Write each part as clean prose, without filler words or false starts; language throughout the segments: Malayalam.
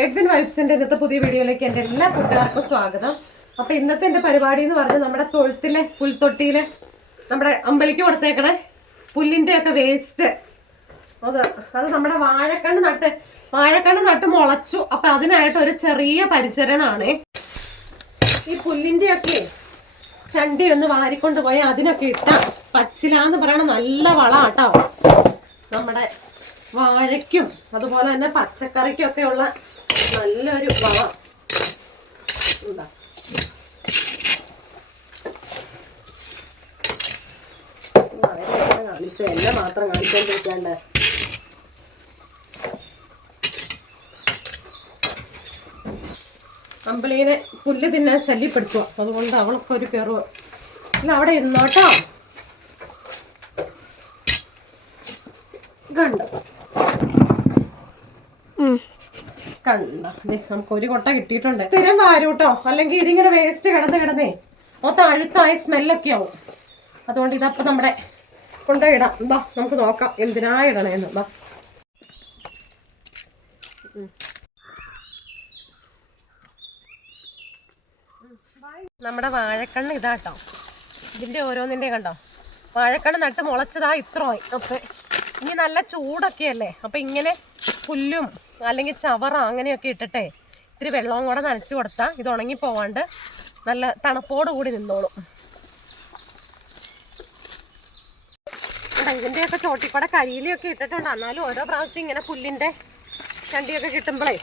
എഡ്വിൻ വൈബ്സിന്റെ ഇന്നത്തെ പുതിയ വീഡിയോയിലേക്ക് എൻ്റെ എല്ലാ കൂട്ടുകാർക്കും സ്വാഗതം. അപ്പോൾ ഇന്നത്തെ എൻ്റെ പരിപാടി എന്ന് പറഞ്ഞാൽ നമ്മുടെ തൊഴുത്തിലെ പുൽത്തൊട്ടിയിലെ നമ്മുടെ അമ്പലിക്ക് കൊടുത്തേക്കണേ പുല്ലിൻ്റെ ഒക്കെ വേസ്റ്റ് അത് നമ്മുടെ വാഴക്കണ്ണ് നട്ട് മുളച്ചു. അപ്പം അതിനായിട്ട് ഒരു ചെറിയ പരിചരണമാണ്. ഈ പുല്ലിൻ്റെ ഒക്കെ ചണ്ടി ഒന്ന് വാരിക്കൊണ്ട് പോയി അതിനൊക്കെ ഇട്ട പച്ചിലാന്ന് പറയണ നല്ല വളാട്ടോ. നമ്മുടെ വാഴയ്ക്കും അതുപോലെ തന്നെ പച്ചക്കറിക്കും ഒക്കെ ഉള്ള നല്ലൊരു വളം എന്താ. കാണിച്ചു എന്നെ മാത്രം കാണിച്ചോണ്ടിരിക്കാണ്ട്. അമ്പിളീനെ പുല്ല് തിന്നാൻ ശല്യപ്പെടുത്തുക. അതുകൊണ്ട് അവളൊക്കെ ഒരു കയറുക ഇല്ല അവിടെ ഇരുന്നോട്ടോ. കണ്ടോ നമുക്ക് ഒരു കൊട്ട കിട്ടിയിട്ടുണ്ട്. സ്ഥിരം വാരൂട്ടോ, അല്ലെങ്കിൽ ഇതിങ്ങനെ വേസ്റ്റ് കിടന്നേ മൊത്തം അഴുക്കായി സ്മെല്ലൊക്കെ ആവും. അതുകൊണ്ട് ഇതപ്പം നമ്മുടെ കൊണ്ടുപോയിടാം. എന്താ നമുക്ക് നോക്കാം എന്തിനാ ഇടണേന്ന്. എന്താ നമ്മുടെ വാഴക്കണ്ണ് ഇതാട്ടോ. ഇതിന്റെ ഓരോന്നിന്റെ കണ്ടോ, വാഴക്കണ്ണ് നട്ട് മുളച്ചതാ ഇത്രയായി. അപ്പൊ ഇനി നല്ല ചൂടൊക്കെ അല്ലേ, അപ്പൊ ഇങ്ങനെ പുല്ലും അല്ലെങ്കിൽ ചവറ അങ്ങനെയൊക്കെ ഇട്ടിട്ടേ ഇത്തിരി വെള്ളവും കൂടെ നനച്ച് കൊടുത്താൽ ഇത് ഉണങ്ങി പോവാണ്ട് നല്ല തണുപ്പോട് കൂടി നിന്നോളും. ഇതിൻ്റെയൊക്കെ ചോട്ടിക്കൂടെ കരിയിലൊക്കെ ഇട്ടിട്ടുണ്ട്. എന്നാലും ഓരോ പ്രാവശ്യം ഇങ്ങനെ പുല്ലിൻ്റെ ചണ്ടിയൊക്കെ കിട്ടുമ്പോഴേ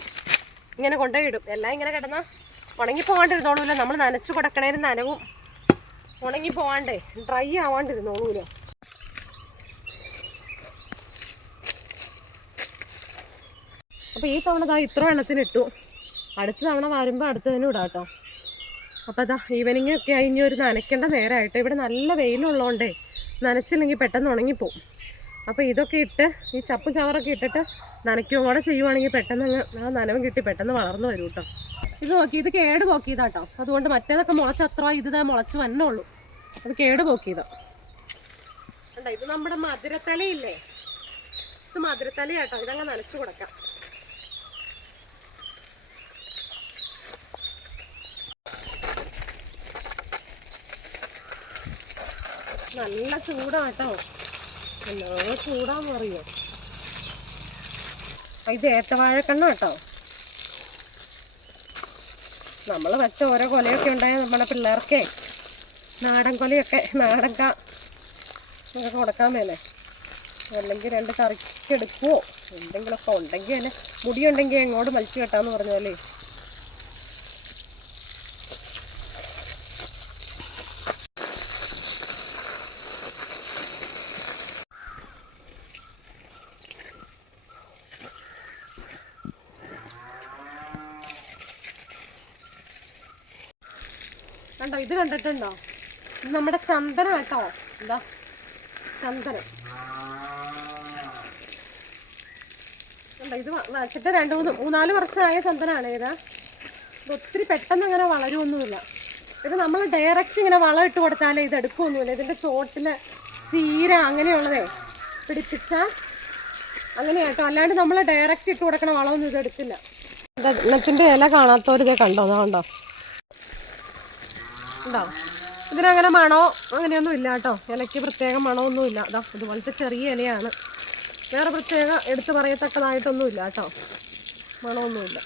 ഇങ്ങനെ കൊണ്ടുപോയി ഇടും. എല്ലാം ഇങ്ങനെ കിടന്നാൽ ഉണങ്ങി പോകാണ്ടിരുന്നോളൂല്ലോ. നമ്മൾ നനച്ച് കൊടുക്കണേന് നനവും ഉണങ്ങി പോവാണ്ടേ ഡ്രൈ ആവാണ്ടിരുന്നോളൂല്ലോ. അപ്പോൾ ഈ തവണ ഇത്ര എണ്ണത്തിന് ഇട്ടു. അടുത്ത തവണ വരുമ്പോൾ അടുത്തതിനും ഇടാം കേട്ടോ. അപ്പോൾ ഈവനിങ് ഒക്കെ കഴിഞ്ഞ് ഒരു നനയ്ക്കേണ്ട നേരമായിട്ട് ഇവിടെ നല്ല വെയിലുള്ളതുകൊണ്ടേ നനച്ചില്ലെങ്കിൽ പെട്ടെന്ന് ഉണങ്ങിപ്പോവും. അപ്പോൾ ഇതൊക്കെ ഇട്ട് ഈ ചപ്പും ചവറൊക്കെ ഇട്ടിട്ട് നനയ്ക്കുകയും കൂടെ ചെയ്യുവാണെങ്കിൽ പെട്ടെന്ന് ആ നനവും കിട്ടി പെട്ടെന്ന് വളർന്നു വരും കേട്ടോ. ഇത് നോക്കി, ഇത് കേട് പോക്കിയതാട്ടോ. അതുകൊണ്ട് മറ്റേതൊക്കെ മുളച്ചത്ര ഇത് മുളച്ച് വന്നുള്ളൂ. അത് കേട് പോക്കിയതാ. കണ്ടോ, ഇത് നമ്മുടെ മധുരത്തലയില്ലേ, ഇത് മധുരത്തലയാട്ടോ. ഇതങ്ങ് നനച്ചു കൊടുക്കാം. നല്ല ചൂടാട്ടോ, നല്ല ചൂടാന്ന് പറയോ. ഇത് ഏത്തവാഴക്കണ്ണ കേട്ടോ. നമ്മൾ വെച്ച ഓരോ കൊലയൊക്കെ ഉണ്ടായാൽ നമ്മുടെ പിള്ളേർക്കേ നാടൻ കൊലയൊക്കെ നാടൻക ഒക്കെ കൊടുക്കാൻ മേലേ. അല്ലെങ്കിൽ രണ്ട് കറിക്കെടുക്കുവോ എന്തെങ്കിലുമൊക്കെ ഉണ്ടെങ്കിൽ തന്നെ മുടിയുണ്ടെങ്കിൽ എങ്ങോട്ട് വലിച്ചു കെട്ടാന്ന് പറഞ്ഞാലേ. കണ്ടോ, ഇത് കണ്ടിട്ടുണ്ടോ? ഇത് നമ്മുടെ ചന്ദനം കേട്ടോ. എന്താ ചന്ദനം കണ്ടോ. ഇത് വെച്ചിട്ട് 2-3-4 വർഷമായ ചന്ദനമാണ്. ഇത് ഒത്തിരി പെട്ടെന്ന് അങ്ങനെ വളരുമൊന്നുമില്ല. ഇത് നമ്മൾ ഡയറക്റ്റ് ഇങ്ങനെ വളം ഇട്ട് കൊടുത്താലേ ഇത് എടുക്കുമൊന്നുമില്ല. ഇതിൻ്റെ ചോട്ടിൽ ചീര അങ്ങനെയുള്ളതേ പിടിപ്പിച്ചാൽ അങ്ങനെയാട്ടോ. അല്ലാണ്ട് നമ്മൾ ഡയറക്റ്റ് ഇട്ട് കൊടുക്കണ വളമൊന്നും ഇത് എടുക്കില്ല. നെറ്റിൻ്റെ ഇല കാണാത്തവരിതേ കണ്ടോ, കണ്ടോ ഉണ്ടോ. ഇതിനങ്ങനെ മണോ അങ്ങനെയൊന്നും ഇല്ല കേട്ടോ. ഇലയ്ക്ക് പ്രത്യേക മണമൊന്നും ഇല്ല. അതാ ഇതുപോലത്തെ ചെറിയ ഇലയാണ്. വേറെ പ്രത്യേക എടുത്ത് പറയത്തക്കതായിട്ടൊന്നുമില്ല കേട്ടോ. മണമൊന്നുമില്ല.